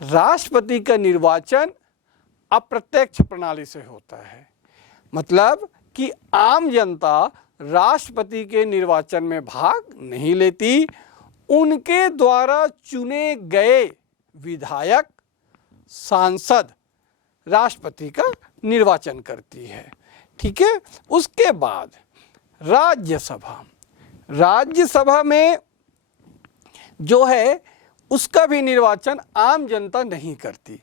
राष्ट्रपति का निर्वाचन अप्रत्यक्ष प्रणाली से होता है, मतलब कि आम जनता राष्ट्रपति के निर्वाचन में भाग नहीं लेती, उनके द्वारा चुने गए विधायक, सांसद राष्ट्रपति का निर्वाचन करती है। ठीक है। उसके बाद राज्यसभा में जो है उसका भी निर्वाचन आम जनता नहीं करती।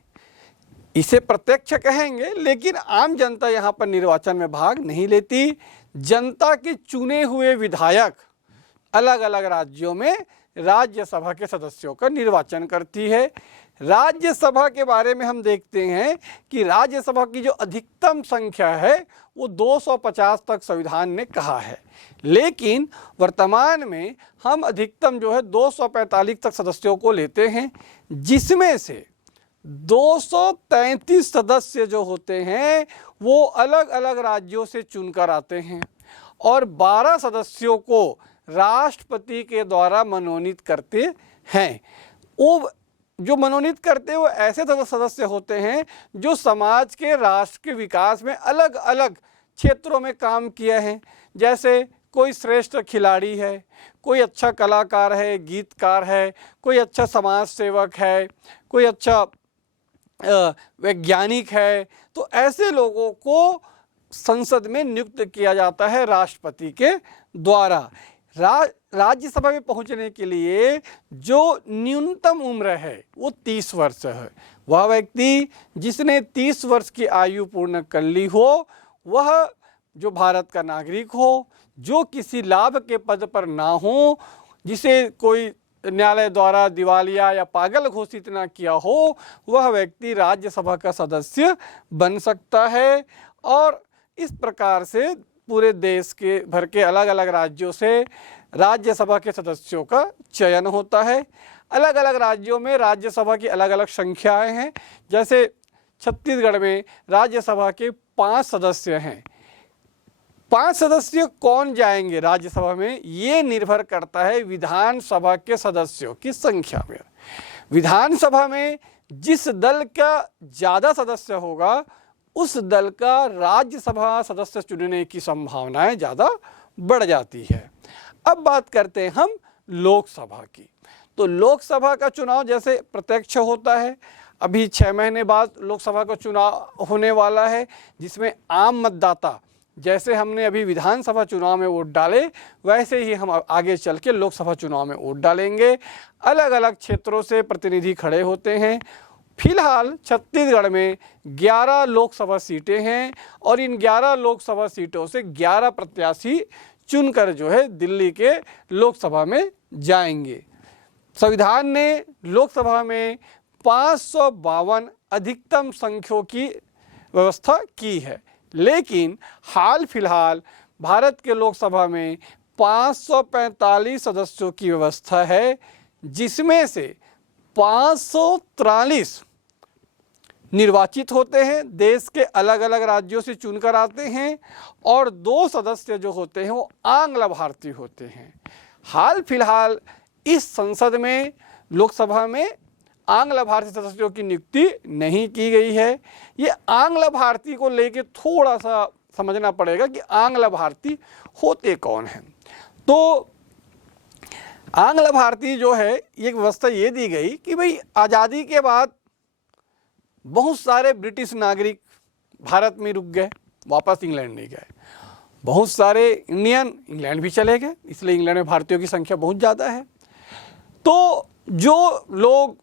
इसे प्रत्यक्ष कहेंगे, लेकिन आम जनता यहाँ पर निर्वाचन में भाग नहीं लेती। जनता के चुने हुए विधायक अलग अलग राज्यों में राज्यसभा के सदस्यों का निर्वाचन करती है। राज्यसभा के बारे में हम देखते हैं कि राज्यसभा की जो अधिकतम संख्या है वो 250 तक संविधान ने कहा है, लेकिन वर्तमान में हम अधिकतम जो है 245 तक सदस्यों को लेते हैं, जिसमें से 233 सदस्य जो होते हैं वो अलग अलग राज्यों से चुनकर आते हैं और 12 सदस्यों को राष्ट्रपति के द्वारा मनोनीत करते हैं। वो जो मनोनीत करते हैं वो ऐसे सदस्य होते हैं जो समाज के, राष्ट्र के विकास में अलग अलग क्षेत्रों में काम किए हैं। जैसे कोई श्रेष्ठ खिलाड़ी है, कोई अच्छा कलाकार है, गीतकार है, कोई अच्छा समाज सेवक है, कोई अच्छा वैज्ञानिक है। तो ऐसे लोगों को संसद में नियुक्त किया जाता है राष्ट्रपति के द्वारा। राज्यसभा में पहुंचने के लिए जो न्यूनतम उम्र है वो 30 वर्ष है। वह व्यक्ति जिसने 30 वर्ष की आयु पूर्ण कर ली हो, वह जो भारत का नागरिक हो, जो किसी लाभ के पद पर ना हो, जिसे कोई न्यायालय द्वारा दिवालिया या पागल घोषित ना किया हो, वह व्यक्ति राज्यसभा का सदस्य बन सकता है। और इस प्रकार से पूरे देश के भर के अलग अलग राज्यों से राज्यसभा के सदस्यों का चयन होता है। अलग अलग राज्यों में राज्यसभा की अलग अलग संख्याएं हैं। जैसे छत्तीसगढ़ में राज्यसभा के 5 सदस्य हैं। 5 सदस्य कौन जाएंगे राज्यसभा में, ये निर्भर करता है विधानसभा के सदस्यों की संख्या में। विधानसभा में जिस दल का ज़्यादा सदस्य होगा उस दल का राज्यसभा सदस्य चुनने की संभावनाएं ज़्यादा बढ़ जाती है। अब बात करते हैं हम लोकसभा की। तो लोकसभा का चुनाव जैसे प्रत्यक्ष होता है, अभी 6 महीने बाद लोकसभा का चुनाव होने वाला है, जिसमें आम मतदाता, जैसे हमने अभी विधानसभा चुनाव में वोट डाले वैसे ही हम आगे चल के लोकसभा चुनाव में वोट डालेंगे। अलग अलग क्षेत्रों से प्रतिनिधि खड़े होते हैं। फिलहाल छत्तीसगढ़ में 11 लोकसभा सीटें हैं और इन 11 लोकसभा सीटों से 11 प्रत्याशी चुनकर जो है दिल्ली के लोकसभा में जाएंगे। संविधान ने लोकसभा में 552 अधिकतम संख्यों की व्यवस्था की है, लेकिन हाल फिलहाल भारत के लोकसभा में 545 सदस्यों की व्यवस्था है, जिसमें से 543 निर्वाचित होते हैं, देश के अलग अलग राज्यों से चुनकर आते हैं, और 2 सदस्य जो होते हैं वो आंग्ल भारतीय होते हैं। हाल फिलहाल इस संसद में, लोकसभा में आंग्ल भारतीय सदस्यों की नियुक्ति नहीं की गई है। ये आंग्ल भारतीय को लेके थोड़ा सा समझना पड़ेगा कि आंग्ल भारतीय होते कौन हैं। तो आंग्ल भारतीय जो है, ये व्यवस्था ये दी गई कि भाई आज़ादी के बाद बहुत सारे ब्रिटिश नागरिक भारत में रुक गए, वापस इंग्लैंड नहीं गए। बहुत सारे इंडियन इंग्लैंड भी चले गए, इसलिए इंग्लैंड में भारतीयों की संख्या बहुत ज़्यादा है। तो जो लोग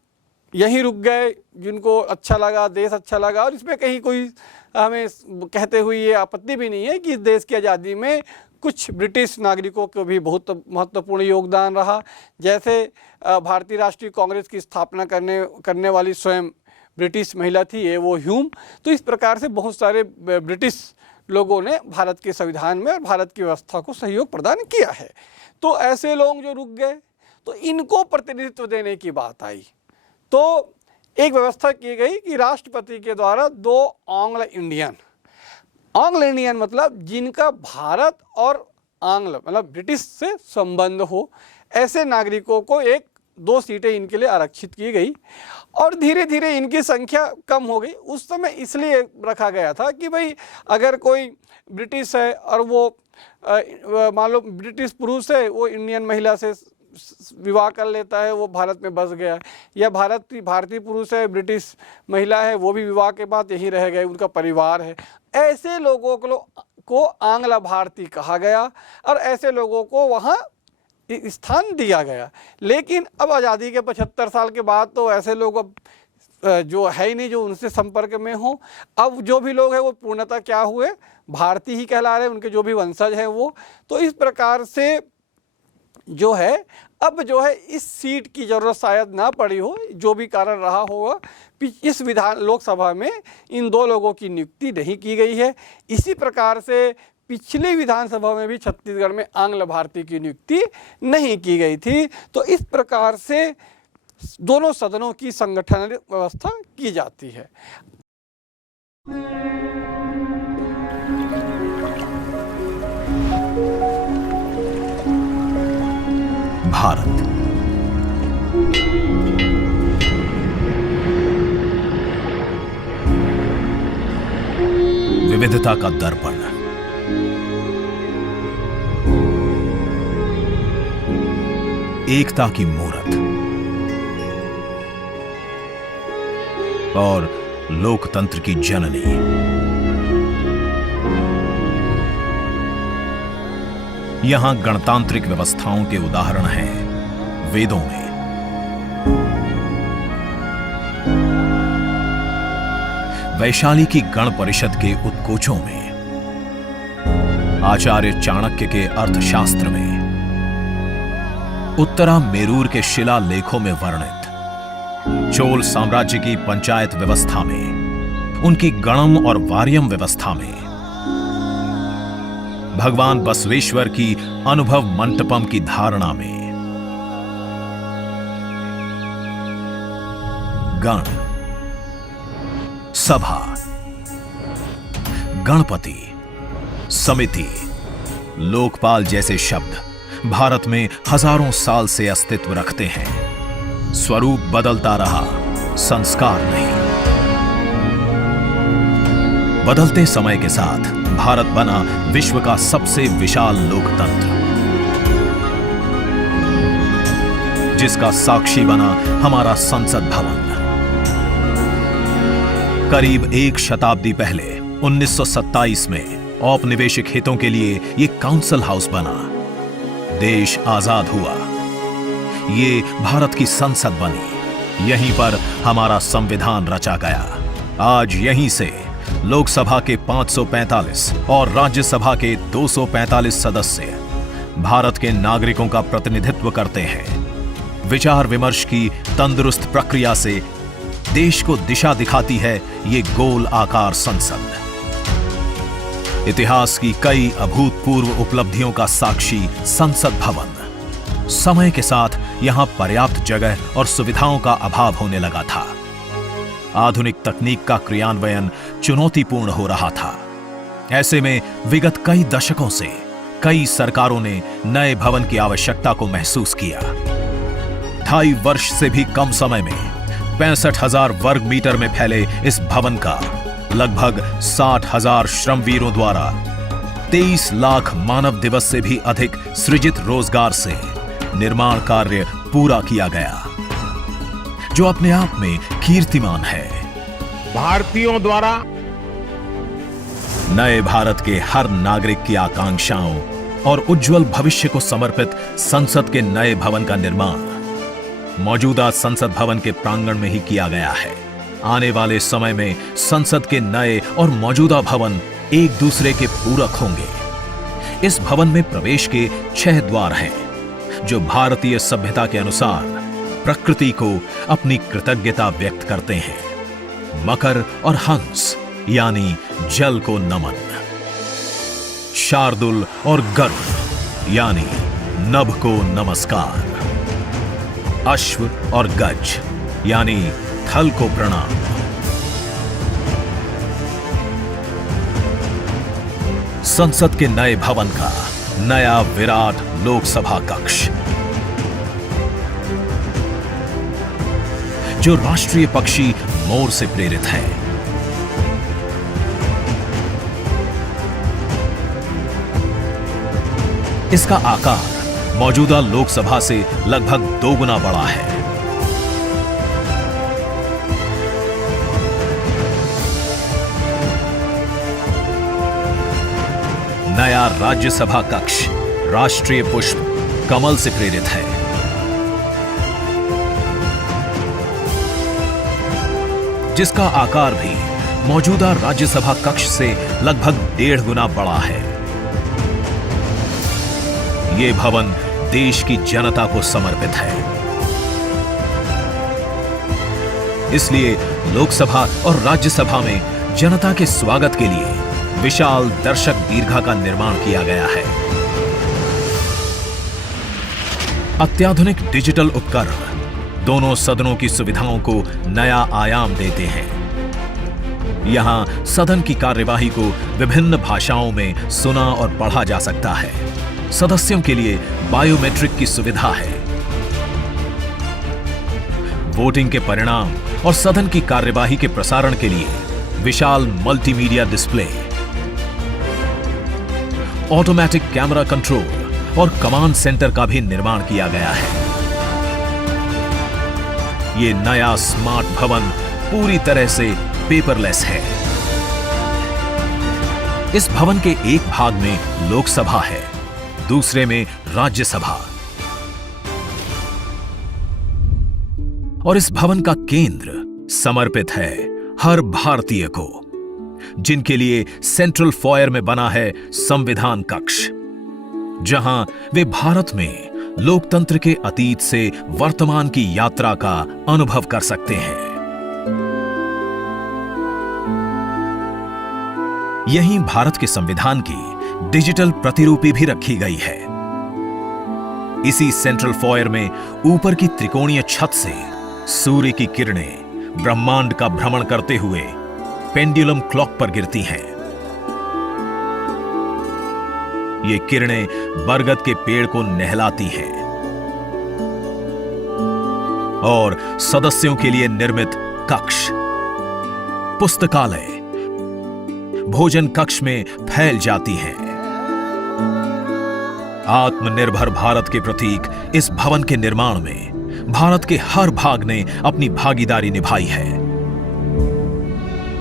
यहीं रुक गए, जिनको अच्छा लगा, देश अच्छा लगा, और इसमें कहीं कोई हमें कहते हुए ये आपत्ति भी नहीं है कि इस देश की आज़ादी में कुछ ब्रिटिश नागरिकों को भी बहुत महत्वपूर्ण योगदान रहा। जैसे भारतीय राष्ट्रीय कांग्रेस की स्थापना करने वाली स्वयं ब्रिटिश महिला थी, ये वो ह्यूम। तो इस प्रकार से बहुत सारे ब्रिटिश लोगों ने भारत के संविधान में और भारत की व्यवस्था को सहयोग प्रदान किया है। तो ऐसे लोग जो रुक गए, तो इनको प्रतिनिधित्व देने की बात आई, तो एक व्यवस्था की गई कि राष्ट्रपति के द्वारा 2 आंग्ल इंडियन मतलब जिनका भारत और आंग्ल मतलब ब्रिटिश से संबंध हो, ऐसे नागरिकों को एक 2 सीटें इनके लिए आरक्षित की गई और धीरे धीरे इनकी संख्या कम हो गई। उस समय इसलिए रखा गया था कि भाई अगर कोई ब्रिटिश है और वो मान लो ब्रिटिश पुरुष है, वो इंडियन महिला से विवाह कर लेता है, वो भारत में बस गया, या भारतीय पुरुष है, ब्रिटिश महिला है, वो भी विवाह के बाद यहीं रह गए, उनका परिवार है, ऐसे लोगों को आंग्ल भारतीय कहा गया और ऐसे लोगों को वहाँ स्थान दिया गया। लेकिन अब आज़ादी के 75 साल के बाद तो ऐसे लोग अब जो है ही नहीं जो उनसे संपर्क में हो। अब जो भी लोग हैं वो पूर्णतः क्या हुए, भारतीय ही कहला रहे हैं, उनके जो भी वंशज हैं वो। तो इस प्रकार से जो है अब जो है इस सीट की ज़रूरत शायद ना पड़ी हो, जो भी कारण रहा होगा, इस लोकसभा में इन 2 लोगों की नियुक्ति नहीं की गई है। इसी प्रकार से पिछली विधानसभा में भी छत्तीसगढ़ में आंग्ल भारतीय की नियुक्ति नहीं की गई थी। तो इस प्रकार से दोनों सदनों की संगठन व्यवस्था की जाती है। भारत विविधता का दर्पण, एकता की मूरत और लोकतंत्र की जननी। यहां गणतांत्रिक व्यवस्थाओं के उदाहरण हैं वेदों में, वैशाली की गण परिषद के उत्कोचों में, आचार्य चाणक्य के अर्थशास्त्र में, उत्तरा मेरूर के शिलालेखों में वर्णित चोल साम्राज्य की पंचायत व्यवस्था में, उनकी गणम और वार्यम व्यवस्था में, भगवान बसवेश्वर की अनुभव मंटपम की धारणा में। गण, सभा, गणपति, समिति, लोकपाल जैसे शब्द भारत में हजारों साल से अस्तित्व रखते हैं। स्वरूप बदलता रहा, संस्कार नहीं। बदलते समय के साथ भारत बना विश्व का सबसे विशाल लोकतंत्र, जिसका साक्षी बना हमारा संसद भवन। करीब 1 शताब्दी पहले 1927 में औपनिवेशिक हितों के लिए यह काउंसिल हाउस बना। देश आजाद हुआ, ये भारत की संसद बनी। यहीं पर हमारा संविधान रचा गया। आज यहीं से लोकसभा के 545 और राज्यसभा के 245 सदस्य भारत के नागरिकों का प्रतिनिधित्व करते हैं। विचार विमर्श की तंदुरुस्त प्रक्रिया से देश को दिशा दिखाती है ये गोल आकार संसद। इतिहास की कई अभूतपूर्व उपलब्धियों का साक्षी संसद भवन। समय के साथ यहां पर्याप्त जगह और सुविधाओं का अभाव होने लगा था। आधुनिक तकनीक का क्रियान्वयन चुनौतीपूर्ण हो रहा था। ऐसे में विगत कई दशकों से कई सरकारों ने नए भवन की आवश्यकता को महसूस किया। 2.5 वर्ष से भी कम समय में 65,000 वर्ग मीटर में फैले इस भवन का लगभग 60,000 श्रमवीरों द्वारा 23 लाख मानव दिवस से भी अधिक सृजित रोजगार से निर्माण कार्य पूरा किया गया, जो अपने आप में कीर्तिमान है। भारतीयों द्वारा नए भारत के हर नागरिक की आकांक्षाओं और उज्जवल भविष्य को समर्पित संसद के नए भवन का निर्माण मौजूदा संसद भवन के प्रांगण में ही किया गया है। आने वाले समय में संसद के नए और मौजूदा भवन एक दूसरे के पूरक होंगे। इस भवन में प्रवेश के 6 द्वार हैं, जो भारतीय सभ्यता के अनुसार प्रकृति को अपनी कृतज्ञता व्यक्त करते हैं। मकर और हंस यानी जल को नमन, शार्दुल और गरुड़ यानी नभ को नमस्कार, अश्व और गज यानी थल को प्रणाम। संसद के नए भवन का नया विराट लोकसभा कक्ष जो राष्ट्रीय पक्षी मोर से प्रेरित है। इसका आकार मौजूदा लोकसभा से लगभग 2 गुना बड़ा है। नया राज्यसभा कक्ष राष्ट्रीय पुष्प कमल से प्रेरित है। जिसका आकार भी मौजूदा राज्यसभा कक्ष से लगभग 1.5 गुना बड़ा है। ये भवन देश की जनता को समर्पित है। इसलिए लोकसभा और राज्यसभा में जनता के स्वागत के लिए विशाल दर्शक दीर्घा का निर्माण किया गया है। अत्याधुनिक डिजिटल उपकरण दोनों सदनों की सुविधाओं को नया आयाम देते हैं। यहां सदन की कार्यवाही को विभिन्न भाषाओं में सुना और पढ़ा जा सकता है। सदस्यों के लिए बायोमेट्रिक की सुविधा है। वोटिंग के परिणाम और सदन की कार्यवाही के प्रसारण के लिए विशाल multimedia display, automatic camera control और कमांड सेंटर का भी निर्माण किया गया है। ये नया स्मार्ट भवन पूरी तरह से पेपरलेस है। इस भवन के एक भाग में लोकसभा है, दूसरे में राज्यसभा। और इस भवन का केंद्र समर्पित है हर भारतीय को, जिनके लिए सेंट्रल फॉयर में बना है संविधान कक्ष, जहां वे भारत में लोकतंत्र के अतीत से वर्तमान की यात्रा का अनुभव कर सकते हैं। यहीं भारत के संविधान की डिजिटल प्रतिरूपी भी रखी गई है। इसी सेंट्रल फॉयर में ऊपर की त्रिकोणीय छत से सूर्य की किरणें ब्रह्मांड का भ्रमण करते हुए पेंडुलम क्लॉक पर गिरती हैं। ये किरणें बरगद के पेड़ को नहलाती हैं और सदस्यों के लिए निर्मित कक्ष, पुस्तकालय, भोजन कक्ष में फैल जाती हैं। आत्मनिर्भर भारत के प्रतीक इस भवन के निर्माण में भारत के हर भाग ने अपनी भागीदारी निभाई है।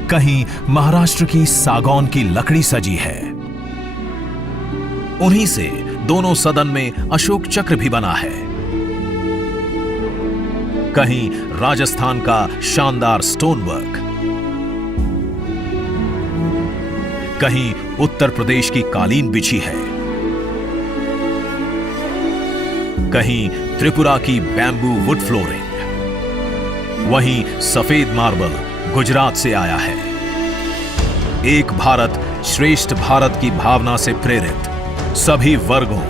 कहीं महाराष्ट्र की सागौन की लकड़ी सजी है, उन्हीं से दोनों सदन में अशोक चक्र भी बना है। कहीं राजस्थान का शानदार स्टोन वर्क, कहीं उत्तर प्रदेश की कालीन बिछी है, कहीं त्रिपुरा की बैम्बू वुड फ्लोरिंग, वहीं सफेद मार्बल गुजरात से आया है। एक भारत श्रेष्ठ भारत की भावना से प्रेरित सभी वर्गों,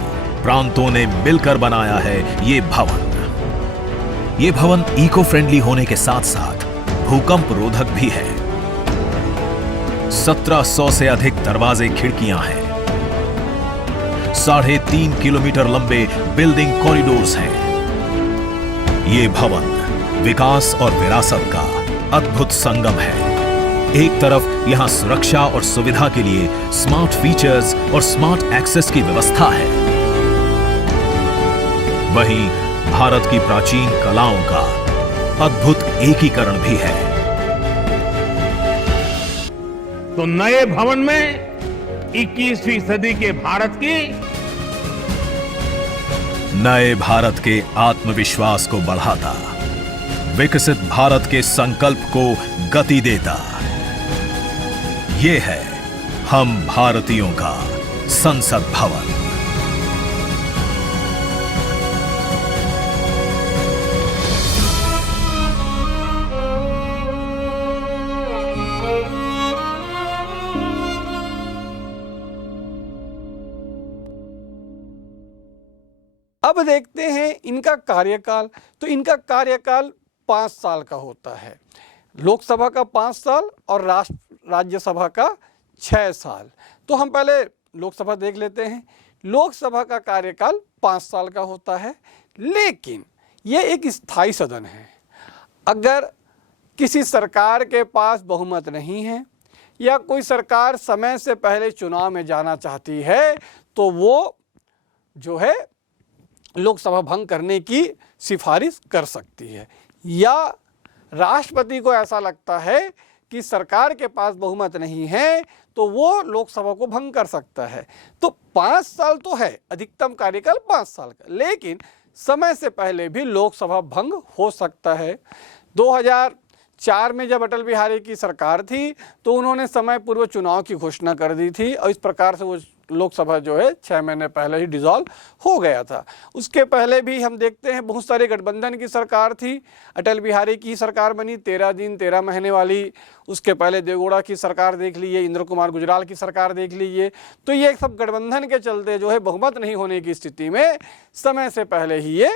प्रांतों ने मिलकर बनाया है ये भवन। ये भवन इको फ्रेंडली होने के साथ साथ भूकंप रोधक भी है। 1700 से अधिक दरवाजे, खिड़कियां हैं। 3.5 किलोमीटर लंबे बिल्डिंग कॉरिडोर्स हैं। ये भवन विकास और विरासत का अद्भुत संगम है। एक तरफ यहां सुरक्षा और सुविधा के लिए स्मार्ट फीचर्स और स्मार्ट एक्सेस की व्यवस्था है, वहीं भारत की प्राचीन कलाओं का अद्भुत एकीकरण भी है। तो नए भवन में 21वीं सदी के भारत की, नए भारत के आत्मविश्वास को बढ़ाता, विकसित भारत के संकल्प को गति देता, ये है हम भारतीयों का संसद भवन। अब देखते हैं इनका कार्यकाल। तो इनका कार्यकाल 5 साल का होता है। लोकसभा का 5 साल और राज्यसभा का 6 साल। तो हम पहले लोकसभा देख लेते हैं। लोकसभा का कार्यकाल 5 साल का होता है, लेकिन यह एक स्थायी सदन है। अगर किसी सरकार के पास बहुमत नहीं है या कोई सरकार समय से पहले चुनाव में जाना चाहती है तो वो जो है लोकसभा भंग करने की सिफारिश कर सकती है। या राष्ट्रपति को ऐसा लगता है कि सरकार के पास बहुमत नहीं है तो वो लोकसभा को भंग कर सकता है। तो 5 साल तो है, अधिकतम कार्यकाल 5 साल का, लेकिन समय से पहले भी लोकसभा भंग हो सकता है। 2004 में जब अटल बिहारी की सरकार थी तो उन्होंने समय पूर्व चुनाव की घोषणा कर दी थी और इस प्रकार से वो लोकसभा जो है 6 महीने पहले ही डिसॉल्व हो गया था। उसके पहले भी हम देखते हैं बहुत सारे गठबंधन की सरकार थी, अटल बिहारी की सरकार बनी 13 दिन 13 महीने वाली, उसके पहले देवगौड़ा की सरकार देख लीजिए, इंद्र कुमार गुजराल की सरकार देख लीजिए। तो ये सब गठबंधन के चलते जो है बहुमत नहीं होने की स्थिति में समय से पहले ही ये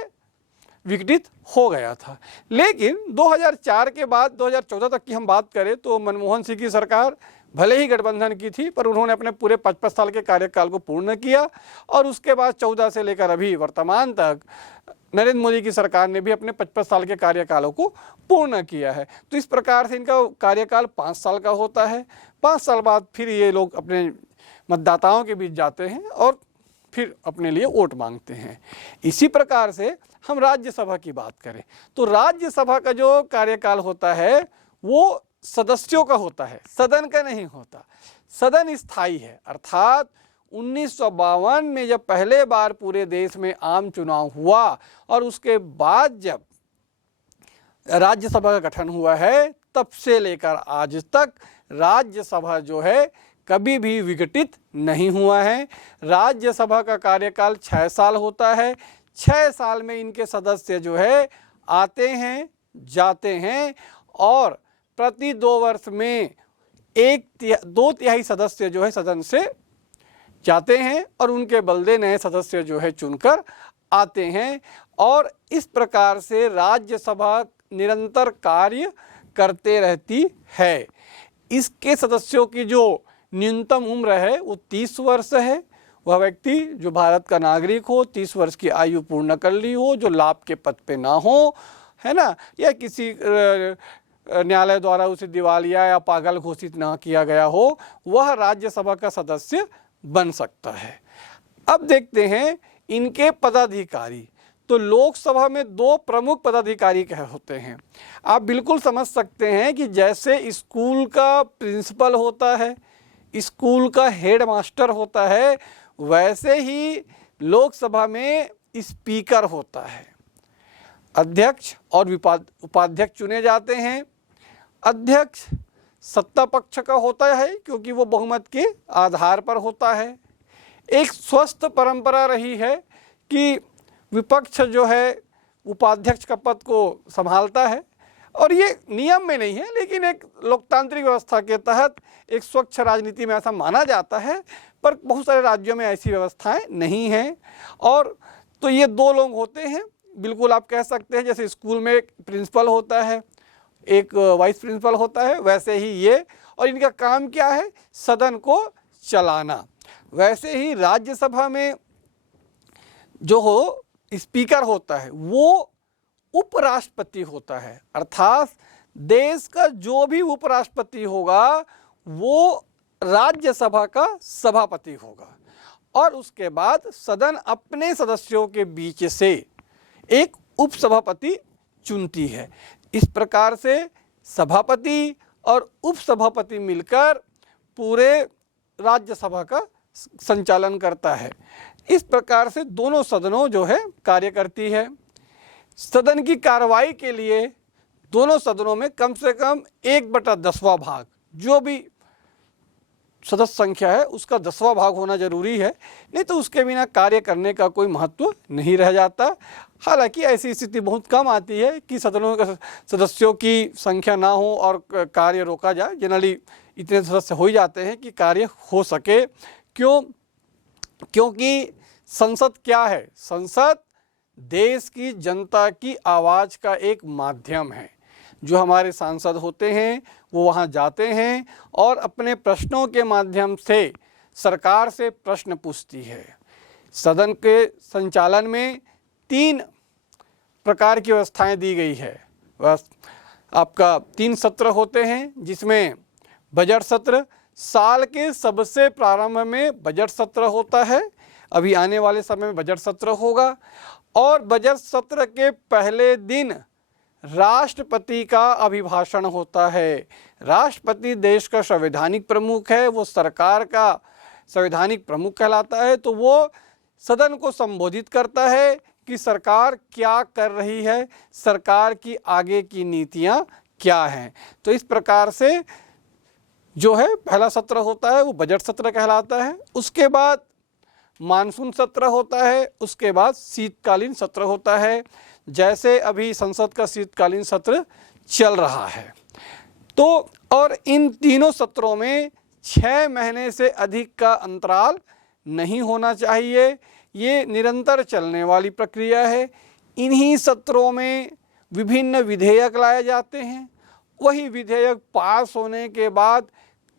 विघटित हो गया था। लेकिन 2004 के बाद 2014 तक की हम बात करें तो मनमोहन सिंह की सरकार भले ही गठबंधन की थी पर उन्होंने अपने पूरे 55 साल के कार्यकाल को पूर्ण किया और उसके बाद 14 से लेकर अभी वर्तमान तक नरेंद्र मोदी की सरकार ने भी अपने 55 साल के कार्यकालों को पूर्ण किया है। तो इस प्रकार से इनका कार्यकाल 5 साल का होता है। 5 साल बाद फिर ये लोग अपने मतदाताओं के बीच जाते हैं और फिर अपने लिए वोट मांगते हैं। इसी प्रकार से हम राज्यसभा की बात करें तो राज्यसभा का जो कार्यकाल होता है वो सदस्यों का होता है, सदन का नहीं होता। सदन स्थायी है, अर्थात 1952 में जब पहले बार पूरे देश में आम चुनाव हुआ और उसके बाद जब राज्यसभा का गठन हुआ है तब से लेकर आज तक राज्यसभा जो है कभी भी विघटित नहीं हुआ है। राज्यसभा का कार्यकाल 6 साल होता है। 6 साल में इनके सदस्य जो है आते हैं जाते हैं और प्रति 2 वर्ष में 2/3 सदस्य जो है सदन से जाते हैं और उनके बदले नए सदस्य जो है चुनकर आते हैं। और इस प्रकार से राज्यसभा निरंतर कार्य करते रहती है। इसके सदस्यों की जो न्यूनतम उम्र है वो 30 वर्ष है। वह व्यक्ति जो भारत का नागरिक हो, 30 वर्ष की आयु पूर्ण कर ली हो, जो लाभ के पद पे ना हो, है ना, या किसी न्यायालय द्वारा उसे दिवालिया या पागल घोषित ना किया गया हो, वह राज्यसभा का सदस्य बन सकता है। अब देखते हैं इनके पदाधिकारी। तो लोकसभा में 2 प्रमुख पदाधिकारी होते हैं। आप बिल्कुल समझ सकते हैं कि जैसे स्कूल का प्रिंसिपल होता है, स्कूल का हेडमास्टर होता है, वैसे ही लोकसभा में स्पीकर होता है। अध्यक्ष और उपाध्यक्ष चुने जाते हैं। अध्यक्ष सत्ता पक्ष का होता है क्योंकि वो बहुमत के आधार पर होता है। एक स्वस्थ परंपरा रही है कि विपक्ष जो है उपाध्यक्ष का पद को संभालता है और ये नियम में नहीं है लेकिन एक लोकतांत्रिक व्यवस्था के तहत एक स्वच्छ राजनीति में ऐसा माना जाता है, पर बहुत सारे राज्यों में ऐसी व्यवस्थाएं नहीं हैं। और तो ये 2 लोग होते हैं। बिल्कुल आप कह सकते हैं जैसे स्कूल में एक प्रिंसिपल होता है, एक वाइस प्रिंसिपल होता है, वैसे ही ये, और इनका काम क्या है, सदन को चलाना। वैसे ही राज्यसभा में जो हो स्पीकर होता है वो उपराष्ट्रपति होता है, अर्थात देश का जो भी उपराष्ट्रपति होगा वो राज्यसभा का सभापति होगा और उसके बाद सदन अपने सदस्यों के बीच से एक उपसभापति चुनती है। इस प्रकार से सभापति और उपसभापति मिलकर पूरे राज्यसभा का संचालन करता है। इस प्रकार से दोनों सदनों जो है कार्य करती है। सदन की कार्रवाई के लिए दोनों सदनों में कम से कम 1/10वां भाग, जो भी सदस्य संख्या है उसका 10वां भाग होना जरूरी है, नहीं तो उसके बिना कार्य करने का कोई महत्व नहीं रह जाता। हालांकि ऐसी स्थिति बहुत कम आती है कि सदनों के सदस्यों की संख्या ना हो और कार्य रोका जाए। जनरली इतने सदस्य हो ही जाते हैं कि कार्य हो सके। क्योंकि संसद क्या है, संसद देश की जनता की आवाज़ का एक माध्यम है। जो हमारे सांसद होते हैं वो वहाँ जाते हैं और अपने प्रश्नों के माध्यम से सरकार से प्रश्न पूछती है। सदन के संचालन में 3 प्रकार की व्यवस्थाएं दी गई है। आपका 3 सत्र होते हैं, जिसमें बजट सत्र, साल के सबसे प्रारंभ में बजट सत्र होता है, अभी आने वाले समय में बजट सत्र होगा, और बजट सत्र के पहले दिन राष्ट्रपति का अभिभाषण होता है। राष्ट्रपति देश का संवैधानिक प्रमुख है, वो सरकार का संवैधानिक प्रमुख कहलाता है, तो वो सदन को संबोधित करता है कि सरकार क्या कर रही है, सरकार की आगे की नीतियां क्या हैं। तो इस प्रकार से जो है पहला सत्र होता है वो बजट सत्र कहलाता है। उसके बाद मानसून सत्र होता है, उसके बाद शीतकालीन सत्र होता है, जैसे अभी संसद का शीतकालीन सत्र चल रहा है। तो और इन तीनों सत्रों में 6 महीने से अधिक का अंतराल नहीं होना चाहिए। ये निरंतर चलने वाली प्रक्रिया है। इन्हीं सत्रों में विभिन्न विधेयक लाए जाते हैं, वही विधेयक पास होने के बाद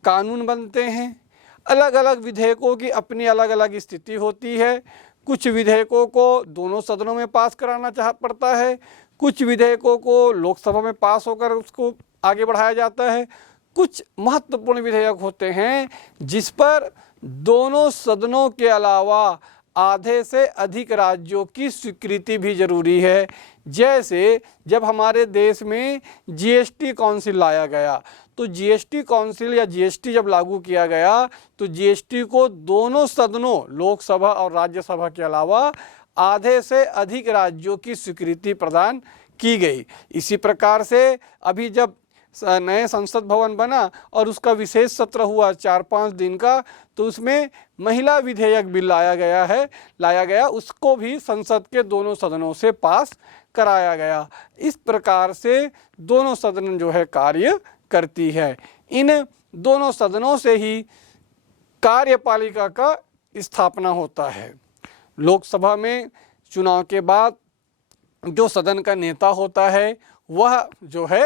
कानून बनते हैं। अलग अलग विधेयकों की अपनी अलग अलग स्थिति होती है। कुछ विधेयकों को दोनों सदनों में पास कराना पड़ता है, कुछ विधेयकों को लोकसभा में पास होकर उसको आगे बढ़ाया जाता है। कुछ महत्वपूर्ण विधेयक होते हैं जिस पर दोनों सदनों के अलावा आधे से अधिक राज्यों की स्वीकृति भी जरूरी है। जैसे जब हमारे देश में जीएसटी काउंसिल लाया गया, तो जीएसटी काउंसिल या जीएसटी जब लागू किया गया तो जीएसटी को दोनों सदनों लोकसभा और राज्यसभा के अलावा आधे से अधिक राज्यों की स्वीकृति प्रदान की गई। इसी प्रकार से अभी जब नए संसद भवन बना और उसका विशेष सत्र हुआ 4-5 दिन का, तो उसमें महिला विधेयक बिल लाया गया, उसको भी संसद के दोनों सदनों से पास कराया गया। इस प्रकार से दोनों सदन जो है कार्य करती है। इन दोनों सदनों से ही कार्यपालिका का स्थापना होता है। लोकसभा में चुनाव के बाद जो सदन का नेता होता है वह जो है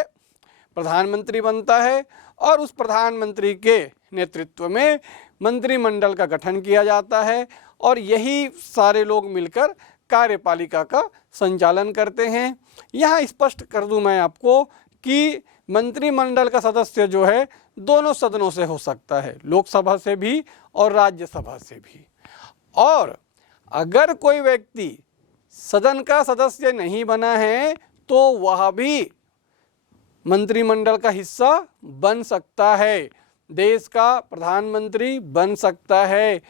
प्रधानमंत्री बनता है, और उस प्रधानमंत्री के नेतृत्व में मंत्रिमंडल का गठन किया जाता है, और यही सारे लोग मिलकर कार्यपालिका का संचालन करते हैं। यहाँ स्पष्ट कर दूं मैं आपको कि मंत्रिमंडल का सदस्य जो है दोनों सदनों से हो सकता है, लोकसभा से भी और राज्यसभा से भी। और अगर कोई व्यक्ति सदन का सदस्य नहीं बना है तो वह भी मंत्रिमंडल का हिस्सा बन सकता है, देश का प्रधानमंत्री बन सकता है,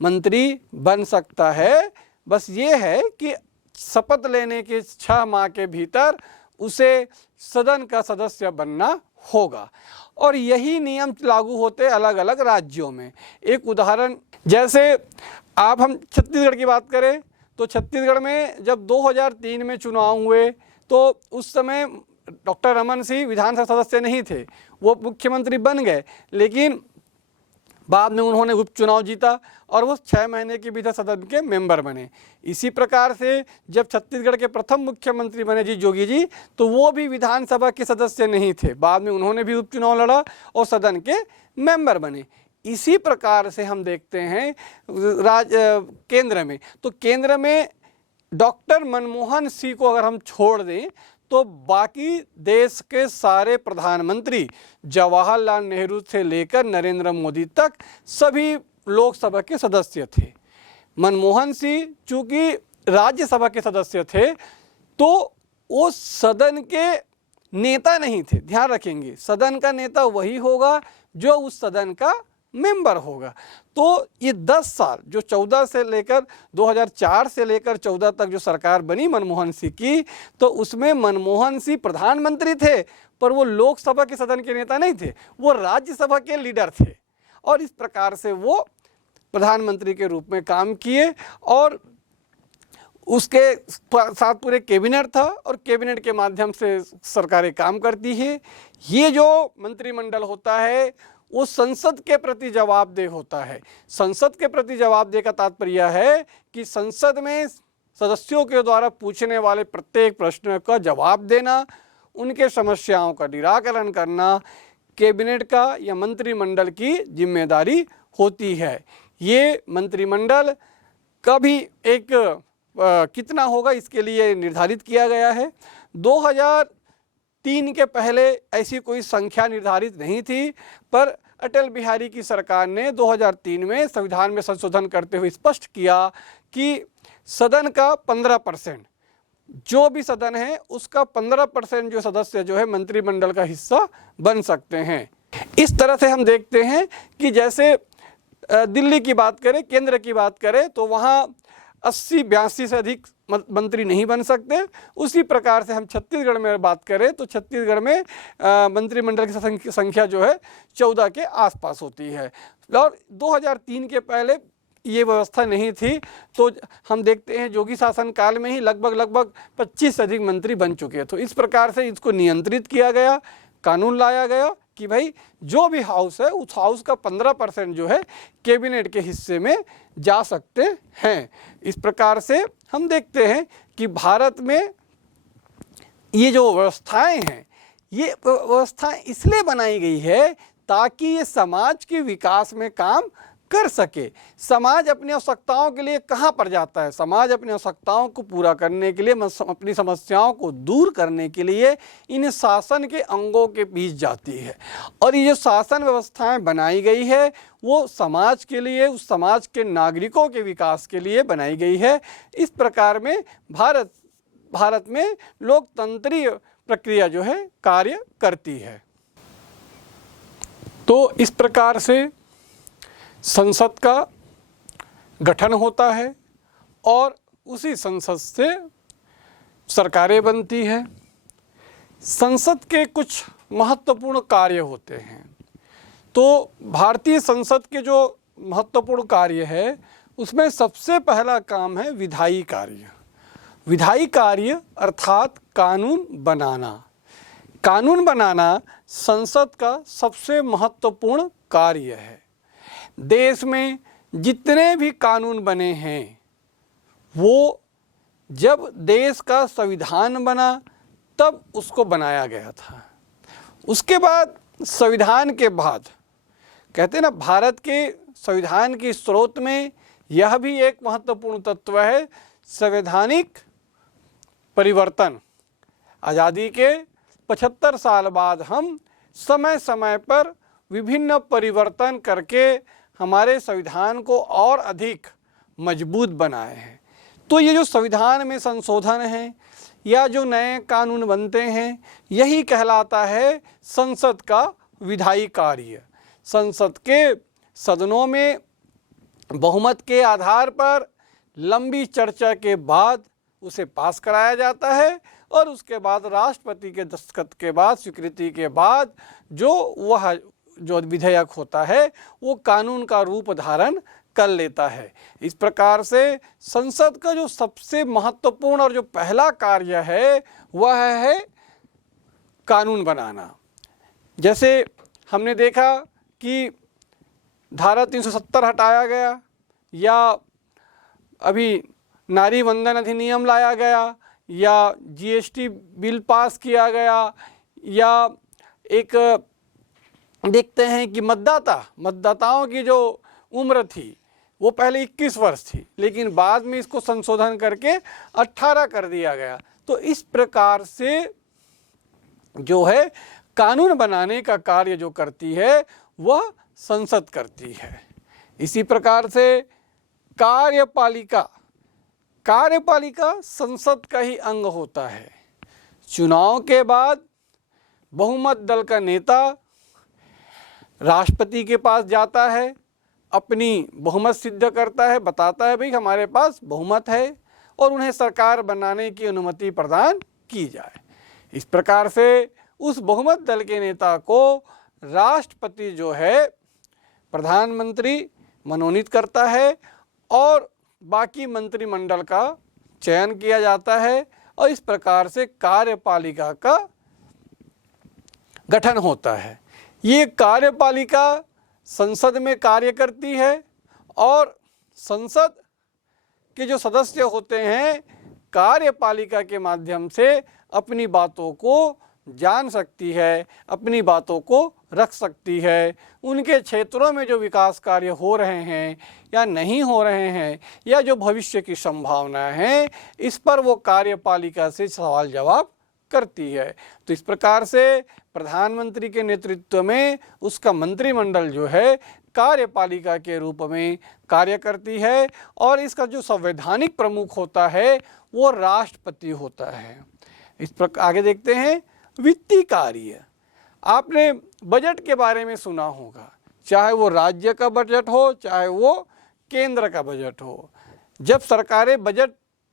मंत्री बन सकता है। बस ये है कि शपथ लेने के 6 माह के भीतर उसे सदन का सदस्य बनना होगा, और यही नियम लागू होते अलग अलग राज्यों में। एक उदाहरण, जैसे हम छत्तीसगढ़ की बात करें तो छत्तीसगढ़ में जब 2003 में चुनाव हुए तो उस समय डॉक्टर रमन सिंह विधानसभा सदस्य नहीं थे, वो मुख्यमंत्री बन गए, लेकिन बाद में उन्होंने उपचुनाव जीता और वो 6 महीने के भीतर सदन के मेंबर बने। इसी प्रकार से जब छत्तीसगढ़ के प्रथम मुख्यमंत्री बने जी जोगी जी, तो वो भी विधानसभा के सदस्य नहीं थे, बाद में उन्होंने भी उपचुनाव लड़ा और सदन के मेंबर बने। इसी प्रकार से हम देखते हैं केंद्र में, तो केंद्र में डॉक्टर मनमोहन सिंह को अगर हम छोड़ दें तो बाकी देश के सारे प्रधानमंत्री जवाहरलाल नेहरू से लेकर नरेंद्र मोदी तक सभी लोकसभा के सदस्य थे। मनमोहन सिंह चूंकि राज्यसभा के सदस्य थे तो वो सदन के नेता नहीं थे। ध्यान रखेंगे, सदन का नेता वही होगा जो उस सदन का मेंबर होगा। तो ये 10 साल जो 14 से लेकर 2004 से लेकर 14 तक जो सरकार बनी मनमोहन सिंह की, तो उसमें मनमोहन सिंह प्रधानमंत्री थे, पर वो लोकसभा के सदन के नेता नहीं थे, वो राज्यसभा के लीडर थे, और इस प्रकार से वो प्रधानमंत्री के रूप में काम किए, और उसके साथ पूरे कैबिनेट था, और कैबिनेट के माध्यम से सरकारें काम करती है। ये जो मंत्रिमंडल होता है वो संसद के प्रति जवाबदेह होता है। संसद के प्रति जवाबदेह का तात्पर्य है कि संसद में सदस्यों के द्वारा पूछने वाले प्रत्येक प्रश्न का जवाब देना, उनके समस्याओं का निराकरण करना कैबिनेट का या मंत्रिमंडल की जिम्मेदारी होती है। ये मंत्रिमंडल का भी एक कितना होगा इसके लिए निर्धारित किया गया है। 2003 के पहले ऐसी कोई संख्या निर्धारित नहीं थी, पर अटल बिहारी की सरकार ने 2003 में संविधान में संशोधन करते हुए स्पष्ट किया कि सदन का 15%, जो भी सदन है उसका 15% जो सदस्य जो है मंत्रिमंडल का हिस्सा बन सकते हैं। इस तरह से हम देखते हैं कि जैसे दिल्ली की बात करें, केंद्र की बात करें, तो वहाँ 80-82 से अधिक मंत्री नहीं बन सकते। उसी प्रकार से हम छत्तीसगढ़ में बात करें तो छत्तीसगढ़ में मंत्रिमंडल की संख्या जो है 14 के आसपास होती है, और 2003 के पहले ये व्यवस्था नहीं थी। तो हम देखते हैं योगी शासन काल में ही लगभग 25 से अधिक मंत्री बन चुके हैं। तो इस प्रकार से इसको नियंत्रित किया गया, कानून लाया गया कि भाई जो भी हाउस है उस हाउस का 15% जो है कैबिनेट के हिस्से में जा सकते हैं। इस प्रकार से हम देखते हैं कि भारत में ये जो व्यवस्थाएं हैं, ये व्यवस्थाएं इसलिए बनाई गई है ताकि ये समाज के विकास में काम कर सके। समाज अपनी आवश्यकताओं के लिए कहाँ पर जाता है? समाज अपनी आवश्यकताओं को पूरा करने के लिए, अपनी समस्याओं को दूर करने के लिए इन शासन के अंगों के बीच जाती है। और ये जो शासन व्यवस्थाएं बनाई गई है वो समाज के लिए, उस समाज के नागरिकों के विकास के लिए बनाई गई है। इस प्रकार में भारत में लोकतंत्रीय प्रक्रिया जो है कार्य करती है। तो इस प्रकार से संसद का गठन होता है और उसी संसद से सरकारें बनती है। संसद के कुछ महत्वपूर्ण कार्य होते हैं। तो भारतीय संसद के जो महत्वपूर्ण कार्य है उसमें सबसे पहला काम है विधायी कार्य। विधायी कार्य अर्थात कानून बनाना। कानून बनाना संसद का सबसे महत्वपूर्ण कार्य है। देश में जितने भी कानून बने हैं वो जब देश का संविधान बना तब उसको बनाया गया था। उसके बाद संविधान के बाद कहते हैं ना, भारत के संविधान के स्रोत में यह भी एक महत्वपूर्ण तत्व है, संवैधानिक परिवर्तन। आज़ादी के 75 साल बाद हम समय समय पर विभिन्न परिवर्तन करके हमारे संविधान को और अधिक मजबूत बनाए हैं। तो ये जो संविधान में संशोधन है या जो नए कानून बनते हैं, यही कहलाता है संसद का विधायी कार्य। संसद के सदनों में बहुमत के आधार पर लंबी चर्चा के बाद उसे पास कराया जाता है और उसके बाद राष्ट्रपति के दस्तखत के बाद, स्वीकृति के बाद जो विधेयक होता है वो कानून का रूप धारण कर लेता है। इस प्रकार से संसद का जो सबसे महत्वपूर्ण और जो पहला कार्य है वह है कानून बनाना। जैसे हमने देखा कि धारा 370 हटाया गया, या अभी नारी वंदन अधिनियम लाया गया, या जीएसटी बिल पास किया गया, या एक देखते हैं कि मतदाताओं की जो उम्र थी वो पहले 21 वर्ष थी, लेकिन बाद में इसको संशोधन करके 18 कर दिया गया। तो इस प्रकार से जो है कानून बनाने का कार्य जो करती है वह संसद करती है। इसी प्रकार से कार्यपालिका संसद का ही अंग होता है। चुनाव के बाद बहुमत दल का नेता राष्ट्रपति के पास जाता है, अपनी बहुमत सिद्ध करता है, बताता है भाई हमारे पास बहुमत है, और उन्हें सरकार बनाने की अनुमति प्रदान की जाए। इस प्रकार से उस बहुमत दल के नेता को राष्ट्रपति जो है प्रधानमंत्री मनोनीत करता है और बाकी मंत्रिमंडल का चयन किया जाता है, और इस प्रकार से कार्यपालिका का गठन होता है। ये कार्यपालिका संसद में कार्य करती है और संसद के जो सदस्य होते हैं कार्यपालिका के माध्यम से अपनी बातों को जान सकती है, अपनी बातों को रख सकती है। उनके क्षेत्रों में जो विकास कार्य हो रहे हैं या नहीं हो रहे हैं, या जो भविष्य की संभावना है, इस पर वो कार्यपालिका से सवाल जवाब करती है। तो इस प्रकार से प्रधानमंत्री के नेतृत्व में उसका मंत्रिमंडल जो है कार्यपालिका के रूप में कार्य करती है और इसका जो संवैधानिक प्रमुख होता है वो राष्ट्रपति होता है। इस प्रकार आगे देखते हैं वित्तीय कार्य। आपने बजट के बारे में सुना होगा, चाहे वो राज्य का बजट हो चाहे वो केंद्र का बजट हो। जब सरकारें बजट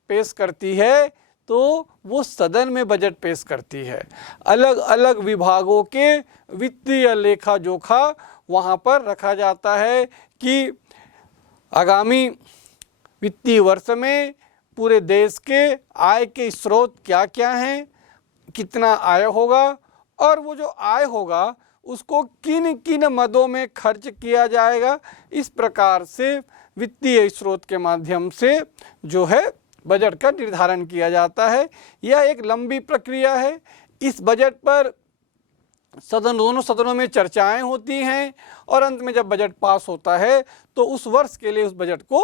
पेश करती है तो वो सदन में बजट पेश करती है। अलग अलग विभागों के वित्तीय लेखा जोखा वहाँ पर रखा जाता है कि आगामी वित्तीय वर्ष में पूरे देश के आय के स्रोत क्या क्या हैं, कितना आय होगा और वो जो आय होगा उसको किन किन मदों में खर्च किया जाएगा। इस प्रकार से वित्तीय स्रोत के माध्यम से जो है बजट का निर्धारण किया जाता है। यह एक लंबी प्रक्रिया है। इस बजट पर दोनों सदनों में चर्चाएं होती हैं और अंत में जब बजट पास होता है तो उस वर्ष के लिए उस बजट को